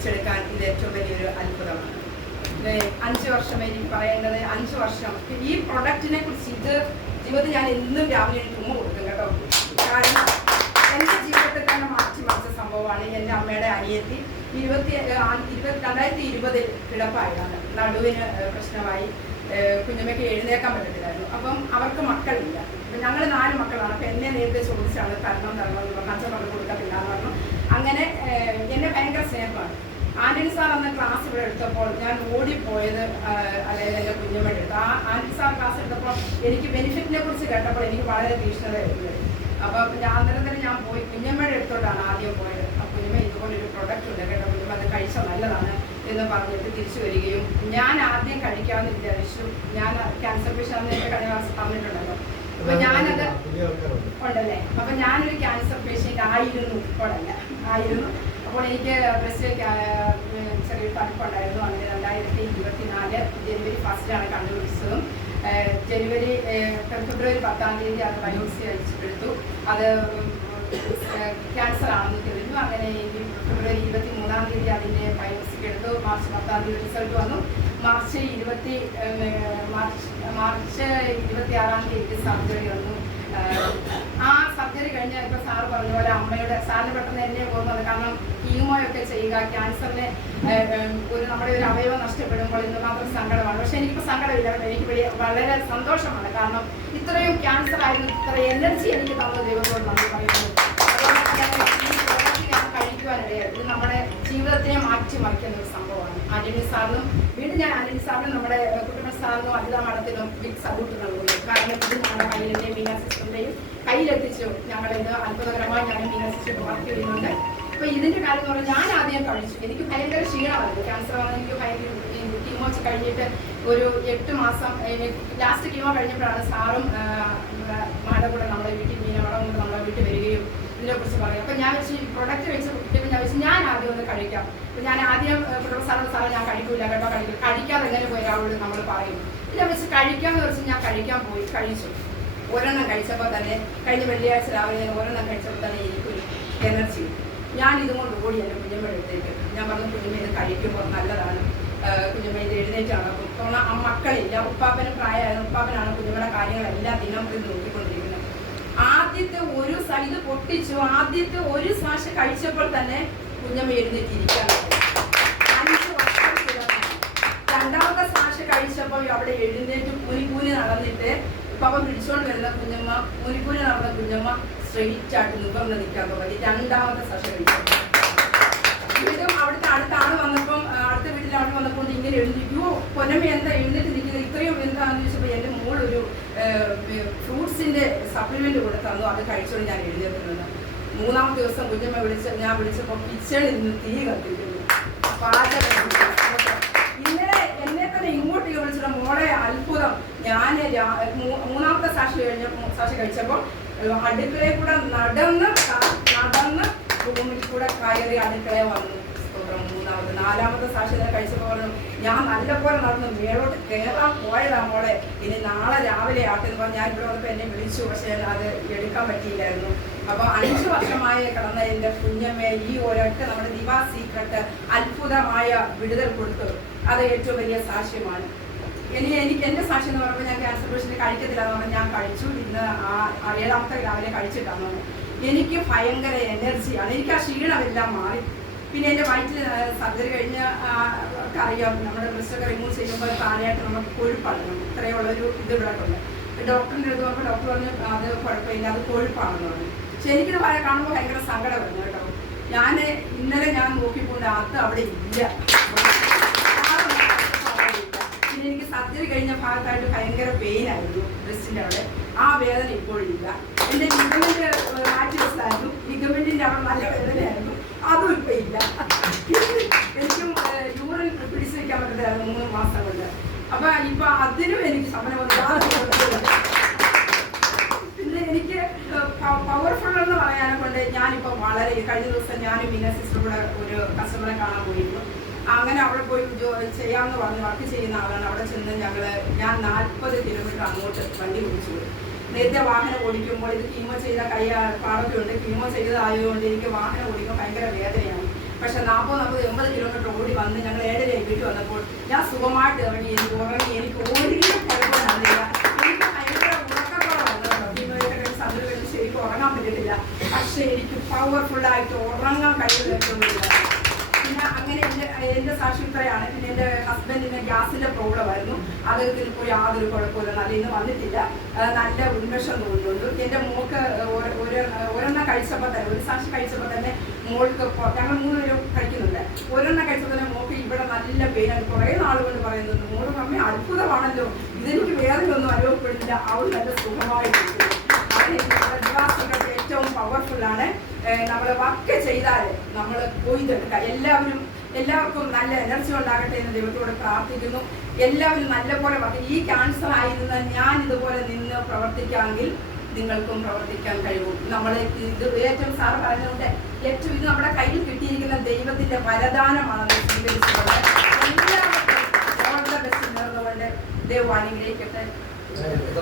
പിടിച്ചെടുക്കാൻ ഇത് ഏറ്റവും വലിയൊരു അത്ഭുതമാണ്. അഞ്ച് വർഷം എനിക്ക് പറയേണ്ടത് അഞ്ച് വർഷം. ഈ പ്രൊഡക്റ്റിനെ കുറിച്ച് ഇത് ജീവിതത്തിൽ ഞാൻ എന്നും രാവിലെ ഉമ്മ കൊടുക്കും കേട്ടോ. കാരണം എന്റെ ജീവിതത്തിൽ തന്നെ മാറ്റി മറിച്ച സംഭവമാണ് എന്റെ അമ്മയുടെ അനിയത്തി ഇരുപത്തി ഇരുപത്തി രണ്ടായിരത്തി ഇരുപതിൽ കിടപ്പായതാണ്. നടുവിന് പ്രശ്നമായി. കുഞ്ഞമ്മയ്ക്ക് എഴുന്നേക്കാൻ പറ്റത്തില്ലായിരുന്നു. അപ്പം അവർക്ക് മക്കളില്ല. അപ്പം ഞങ്ങൾ നാല് മക്കളാണ്. അപ്പം എന്നെ നേരത്തെ ചോദിച്ചാണ് തരണം തരണം എന്ന് പറഞ്ഞു അച്ഛൻ പറഞ്ഞു കൊടുക്കത്തില്ല എന്ന് പറഞ്ഞു. അങ്ങനെ എന്നെ ഭയങ്കര സ്നേഹമാണ്. ആന്റണി സാർ അന്ന് ക്ലാസ് ഇവിടെ എടുത്തപ്പോൾ ഞാൻ ഓടിപ്പോയത് അല്ലെങ്കിൽ അതായത് എന്റെ കുഞ്ഞമ്മയുടെ അടുത്ത്. ആ ആന്റണി സാർ ക്ലാസ് എടുത്തപ്പോൾ എനിക്ക് ബെനിഫിറ്റിനെ കുറിച്ച് കേട്ടപ്പോൾ എനിക്ക് വളരെ തീക്ഷ്ണതയായിരുന്നു അപ്പം ഞാൻ അന്നേരം തന്നെ ഞാൻ പോയി കുഞ്ഞമ്മയുടെ അടുത്തോട്ടാണ് ആദ്യം പോയത്. ആ കുഞ്ഞമ്മ ഇതുപോലൊരു പ്രൊഡക്റ്റ് ഉണ്ട് കേട്ടോ. കുഞ്ഞമ്മ അത് കഴിച്ചാൽ നല്ലതാണ് എന്ന് പറഞ്ഞിട്ട് തിരിച്ചു വരികയും ഞാൻ ആദ്യം കഴിക്കാമെന്ന് വിചാരിച്ചു ഞാൻ ക്യാൻസർ പേഷ്യന്റ് കഴിഞ്ഞ ക്ലാസ് പറഞ്ഞിട്ടുണ്ടല്ലോ. അപ്പൊ ഞാനത് ഉണ്ടല്ലേ? അപ്പൊ ഞാനൊരു ക്യാൻസർ പേഷ്യന്റ് ആയിരുന്നു. ഇപ്പോഴല്ല ആയിരുന്നു. അപ്പോൾ എനിക്ക് ബ്രസ്റ്റിലേക്ക് ചെറിയൊരു തടുപ്പുണ്ടായിരുന്നു അങ്ങനെ രണ്ടായിരത്തി ഇരുപത്തിനാല് ജനുവരി ഫസ്റ്റിലാണ് കണ്ടുപിടിച്ചതും. ജനുവരി ഫെബ്രുവരി പത്താം തീയതി അത് ബയോപ്സി അയച്ചെടുത്തു അത് ക്യാൻസർ ആണെന്ന് തെളിഞ്ഞു അങ്ങനെ ഫെബ്രുവരി ഇരുപത്തി മൂന്നാം തീയതി അതിന്റെ ബയോപ്സിക്ക് എടുത്തു. മാർച്ച് പത്താം തീയതി റിസൾട്ട് വന്നു. മാർച്ച് ഇരുപത്തി മാർച്ച് മാർച്ച് ഇരുപത്തി ആറാം തീയതി സർജറി വന്നു. ആ സർജറി കഴിഞ്ഞ് ഇപ്പൊ സാറ് പറഞ്ഞ പോലെ അമ്മയുടെ സാറിന് പെട്ടെന്ന് എന്നെ പോകുന്നത് കാരണം കീമോയൊക്കെ ചെയ്യുക ക്യാൻസറിന് ഒരു നമ്മുടെ ഒരു അവയവം നഷ്ടപ്പെടുമ്പോൾ ഇന്ന് മാത്രം സങ്കടമാണ്. പക്ഷെ എനിക്കിപ്പോൾ സങ്കടമില്ല. എനിക്ക് വളരെ സന്തോഷമാണ്. കാരണം ഇത്രയും ക്യാൻസർ ആയിരുന്നു ഇത്ര എനർജി എനിക്ക് തന്ന ദൈവത്തോട് നമ്മൾ പറയുന്നത് അതുകൊണ്ട് തന്നെ ഈ കഴിക്കുവാനിടയായി. ഇത് നമ്മുടെ ജീവിതത്തിനെ മാറ്റിമറിക്കുന്ന ഒരു സംഭവമാണ്. ആന്റണി സാറിനും വീണ്ടും ഞാൻ ആന്റണി സാറിനും നമ്മുടെ കുട്ടപ്പൻ സാറിനും അജിത മഠത്തിനും ബിഗ് നൽകുന്നു. കാരണം ഇത് നമ്മുടെ മീന കയ്യിലെത്തിച്ചു. ഞങ്ങളിത് അത്ഭുതകരമായി ഞങ്ങൾ വികസിച്ചിട്ട് വർക്ക് ചെയ്യുന്നുണ്ട്. അപ്പൊ ഇതിന്റെ കാര്യം എന്ന് പറഞ്ഞാൽ ഞാൻ ആദ്യം കഴിച്ചു എനിക്ക് ഭയങ്കര ക്ഷീണമായിരുന്നു. ക്യാൻസർ വന്ന് എനിക്ക് ഭയങ്കര കീമോ കഴിഞ്ഞിട്ട് ഒരു എട്ട് മാസം ലാസ്റ്റ് കീമോ കഴിഞ്ഞപ്പോഴാണ് സാറും മാഡം കൂടെ നമ്മുടെ വീട്ടിൽ മീന മാഡം കൂടെ നമ്മുടെ വീട്ടിൽ വരികയും ഇതിനെക്കുറിച്ച് പറയും അപ്പോൾ ഞാൻ വെച്ച് പ്രൊഡക്റ്റ് വെച്ച് കിട്ടിയപ്പോൾ ഞാൻ വെച്ച് ഞാൻ ആദ്യം ഒന്ന് കഴിക്കാം. അപ്പൊ ഞാൻ ആദ്യം പ്രൊഡക്റ്റ് സാറ് സാറേ ഞാൻ കഴിക്കൂല കേട്ടോ കഴിക്കും കഴിക്കാതെ എങ്ങനെ പോയി? നമ്മൾ പറയും. ഇതിനെ വെച്ച് കഴിക്കാമെന്ന് വെച്ച് ഞാൻ കഴിക്കാൻ പോയി കഴിച്ചു. ഒരെണ്ണം കഴിച്ചപ്പോൾ തന്നെ കഴിഞ്ഞ വെള്ളിയാഴ്ച രാവിലെ ഞാൻ ഒരെണ്ണം കഴിച്ചപ്പോൾ തന്നെ എനിക്കൊരു എനർജി ഞാൻ ഇതുകൊണ്ട് ഓടി എന്റെ കുഞ്ഞമ്മയുടെ അടുത്തേക്ക്. ഞാൻ പറഞ്ഞു കുഞ്ഞമ്മ ഇത് കഴിക്കുമ്പോൾ നല്ലതാണ്. കുഞ്ഞമ്മ ഇത് എഴുന്നേറ്റാണ്. അപ്പം ആ മക്കളില്ല. ഉപ്പാപ്പന് പ്രായമായിരുന്നു ഉപ്പാപ്പനാണ് കുഞ്ഞമ്മയുടെ കാര്യങ്ങളെല്ലാം ദിനം പ്രതി നോക്കിക്കൊണ്ടിരിക്കുന്നത്. ആദ്യത്തെ ഒരു സൈഡ് പൊട്ടിച്ചു. ആദ്യത്തെ ഒരു സാശ കഴിച്ചപ്പോൾ തന്നെ കുഞ്ഞമ്മ കിടന്നു. രണ്ടാമത്തെ സാശ കഴിച്ചപ്പോൾ അവിടെ എഴുന്നേറ്റ് കൂനി കൂനി നടന്നിട്ട് പപ്പ പിടിച്ചോണ്ട് വരുന്ന കുഞ്ഞമ്മ കൂനി നടന്ന കുഞ്ഞമ്മ സ്ട്രെയിറ്റ് ആയിട്ട് നിൽക്കാൻ തുടങ്ങി. രണ്ടാമത്തെ സശ കഴിച്ചപ്പോൾ വീണ്ടും അവിടുത്തെ അടുത്ത ആൾ വന്നപ്പം അടുത്ത വീട്ടിൽ അവിടെ വന്നപ്പോൾ ഇങ്ങനെ എഴുന്നേറ്റു പൊന്നമ്മ എന്താ എഴുന്നേറ്റ് നിൽക്കുന്നത്? ഇത്രയും എന്താണെന്ന് ചോദിച്ചപ്പോൾ എന്റെ മോൾ ഒരു ഫ്രൂട്ട്സിന്റെ സപ്ലിമെന്റ് കൂടെ തന്നു. അത് കഴിച്ചുകൊണ്ട് ഞാൻ എഴുന്നേറ്റുന്നത് മൂന്നാമത്തെ ദിവസം കുഞ്ഞമ്മ വിളിച്ച ഞാൻ വിളിച്ചപ്പോൾ കിച്ചണിൽ നിന്ന് തീ കത്തിക്കുന്നു. പാചകം ഇന്നലെ എന്നെ തന്നെ ഇങ്ങോട്ട് വിളിച്ചിട്ട് മോളെ അത്ഭുതം ഞാൻ മൂന്നാമത്തെ സാക്ഷി കഴിഞ്ഞ സാക്ഷി കഴിച്ചപ്പോൾ അടുക്കളയിൽ കൂടെ നടന്ന് നടന്ന് റൂമിൽ കൂടെ കയറി അടുക്കളയിൽ വന്നു. മൂന്നാമത് നാലാമത്തെ സാക്ഷി തന്നെ കഴിച്ചപ്പോൾ പറഞ്ഞു ഞാൻ നല്ലപോലെ നടന്ന് മേളോട്ട് കയറാൻ പോയതാ മോളെ. ഇനി നാളെ രാവിലെ ആട്ടെന്ന് പറഞ്ഞ് ഞാൻ ഇവിടെ വന്നപ്പോൾ എന്നെ വിളിച്ചു. പക്ഷേ അത് എടുക്കാൻ പറ്റിയില്ലായിരുന്നു. അപ്പൊ അഞ്ചു വർഷമായി കടന്ന എന്റെ കുഞ്ഞമ്മയെ ഈ ഒരൊക്കെ നമ്മുടെ ദിവാ സീക്രട്ട് അത്ഭുതമായ വിടുതൽ കൊടുത്തു അത് ഏറ്റവും വലിയ സാക്ഷ്യമാണ്. ഇനി എനിക്ക് എന്റെ സാക്ഷ്യം എന്ന് പറയുമ്പോൾ ഞാൻ ക്യാൻസർ പേഷ്യന്റ് കഴിക്കത്തില്ല എന്ന് പറഞ്ഞാൽ ഞാൻ കഴിച്ചു. ഇന്ന് ആ ഏഴാമത്തെ രാവിലെ കഴിച്ചിട്ടാണ് എനിക്ക് ഭയങ്കര എനർജിയാണ് എനിക്ക് ആ ക്ഷീണമെല്ലാം മാറി. പിന്നെ എന്റെ വയറ്റിൽ സർജറി കഴിഞ്ഞ അറിയാം നമ്മുടെ ബ്രസ്റ്റൊക്കെ റിമൂവ് ചെയ്യുമ്പോൾ താഴെയായിട്ട് നമുക്ക് കൊഴുപ്പാണ്. ഇത്രയുള്ള ഒരു ഇത് ഇവിടെ ഉണ്ട്. ഡോക്ടറിന്റെ അടുത്ത് നോക്കുമ്പോൾ ഡോക്ടർ പറഞ്ഞു അത് കുഴപ്പമില്ല. അത് കൊഴുപ്പാണെന്ന് പറഞ്ഞു. പക്ഷെ എനിക്കിത് കാണുമ്പോൾ ഭയങ്കര സങ്കടം വരുന്നു കേട്ടോ. ഞാൻ ഇന്നലെ ഞാൻ നോക്കിക്കൊണ്ട് അത് അവിടെ ഇല്ല. എനിക്ക് സർജറി കഴിഞ്ഞ ഭാഗത്തായിട്ട് ഭയങ്കര പെയിൻ ആയിരുന്നു ബ്രസ്റ്റിന്റെ അവിടെ. ആ വേദന ഇപ്പോഴില്ല എന്റെ ലിഗമെന്റ് മാറ്റി വെച്ചായിരുന്നു ലിഗമെന്റിന്റെ അവിടെ നല്ല വേദനയായിരുന്നു. അതും ഇപ്പൊ ഇല്ല. എനിക്കും യൂറിൻ പിടിച്ചു വെക്കാൻ പറ്റത്തില്ലായിരുന്നു മൂന്ന് മാസം കൊണ്ട്. അപ്പൊ ഇപ്പൊ അതിനും എനിക്ക് സമരം. പിന്നെ എനിക്ക് പവർഫുൾ എന്ന് പറയാനെ കൊണ്ട് ഞാനിപ്പോൾ വളരെ കഴിഞ്ഞ ദിവസം ഞാനും മീന സിസ്റ്റർ കൂടെ ഒരു കസ്റ്റമറെ കാണാൻ പോയിരുന്നു. അങ്ങനെ അവിടെ പോയി ചെയ്യാമെന്ന് പറഞ്ഞ് വർക്ക് ചെയ്യുന്ന ആളാണ്. അവിടെ ചെന്ന് ഞങ്ങൾ ഞാൻ നാൽപ്പത് കിലോമീറ്റർ അങ്ങോട്ട് വണ്ടി ഓടിച്ചു. നേരത്തെ വാഹനം ഓടിക്കുമ്പോൾ ഇത് കീമോ ചെയ്ത കൈ പാടൊക്കെ ഉണ്ട് കീമോ ചെയ്തതായതുകൊണ്ട് എനിക്ക് വാഹനം ഓടിക്കാൻ ഭയങ്കര വേദനയാണ്. പക്ഷെ നാൽപ്പത് നാൽപ്പത് എൺപത് കിലോമീറ്റർ ഓടി വന്ന് ഞങ്ങൾ ഏഴര വീട്ടിൽ വന്നപ്പോൾ ഞാൻ സുഖമായിട്ട് ഇറങ്ങി. എനിക്ക് ഉറങ്ങി. എനിക്ക് ഒരു കുഴപ്പമില്ല എനിക്ക് ഭയങ്കര ഉറക്കക്കുറവായിരുന്നു സന്ദർഭത്തിൽ ശരിക്കും ഉറങ്ങാൻ പറ്റത്തില്ല. പക്ഷെ എനിക്ക് പവർഫുള്ളായിട്ട് ഉറങ്ങാൻ കഴിയുന്നില്ല പിന്നെ അങ്ങനെ എന്റെ എന്റെ സാക്ഷ്യത്രയാണ് പിന്നെ എന്റെ ഹസ്ബൻഡിന് ഗ്യാസിന്റെ പ്രോബ്ലം ആയിരുന്നു. അദ്ദേഹത്തിന് ഇപ്പോൾ യാതൊരു കുഴപ്പമില്ല നല്ല ഇന്ന് വന്നിട്ടില്ല. നല്ല ഉന്മേഷം തോന്നുന്നുണ്ട് എന്റെ മോക്ക് ഒരു- ഒരു- ഒരെണ്ണം കഴിച്ചപ്പോൾ തന്നെ ഒരു സാക്ഷി കഴിച്ചപ്പോൾ തന്നെ മോൾക്ക് ഞങ്ങൾ മൂന്നുപേരും കഴിക്കുന്നുണ്ട്. ഒരെണ്ണം കഴിച്ചപ്പോൾ തന്നെ മോക്ക് ഇവിടെ നല്ല പെയിനാണ് കുറേ നാളുകൊണ്ട് പറയുന്നുണ്ട് മോൾ അമ്മ അത്ഭുതമാണല്ലോ. ഇതെനിക്ക് വേറെ ഒന്നും അനുഭവപ്പെടുന്നില്ല. അവൾ നല്ല സുഖമായിട്ടിരിക്കുന്നു. വിശ്വാസികൾക്ക് ഏറ്റവും പവർഫുള്ളാണ് നമ്മൾ വർക്ക് ചെയ്താൽ നമ്മൾ കൊയ്തെടുക്കുക എല്ലാവരും എല്ലാവർക്കും നല്ല എനർജി ഉണ്ടാകട്ടെ എന്ന് ദൈവത്തോട് പ്രാർത്ഥിക്കുന്നു. എല്ലാവരും നല്ലപോലെ ഈ ക്യാൻസർ ആയിരുന്ന ഞാൻ ഇതുപോലെ നിന്ന് പ്രവർത്തിക്കാമെങ്കിൽ നിങ്ങൾക്കും പ്രവർത്തിക്കാൻ കഴിയും. നമ്മൾ ഇത് ഏറ്റവും സാർ പറഞ്ഞുകൊണ്ട് ഏറ്റവും ഇത് നമ്മുടെ കയ്യിൽ കിട്ടിയിരിക്കുന്ന ദൈവത്തിന്റെ വരദാനമാണെന്ന് സ്വീകരിച്ചുകൊണ്ട് എല്ലാവർക്കും ഓൾ ദ ബെസ്റ്റ് ദൈവം അനുഗ്രഹിക്കട്ടെ.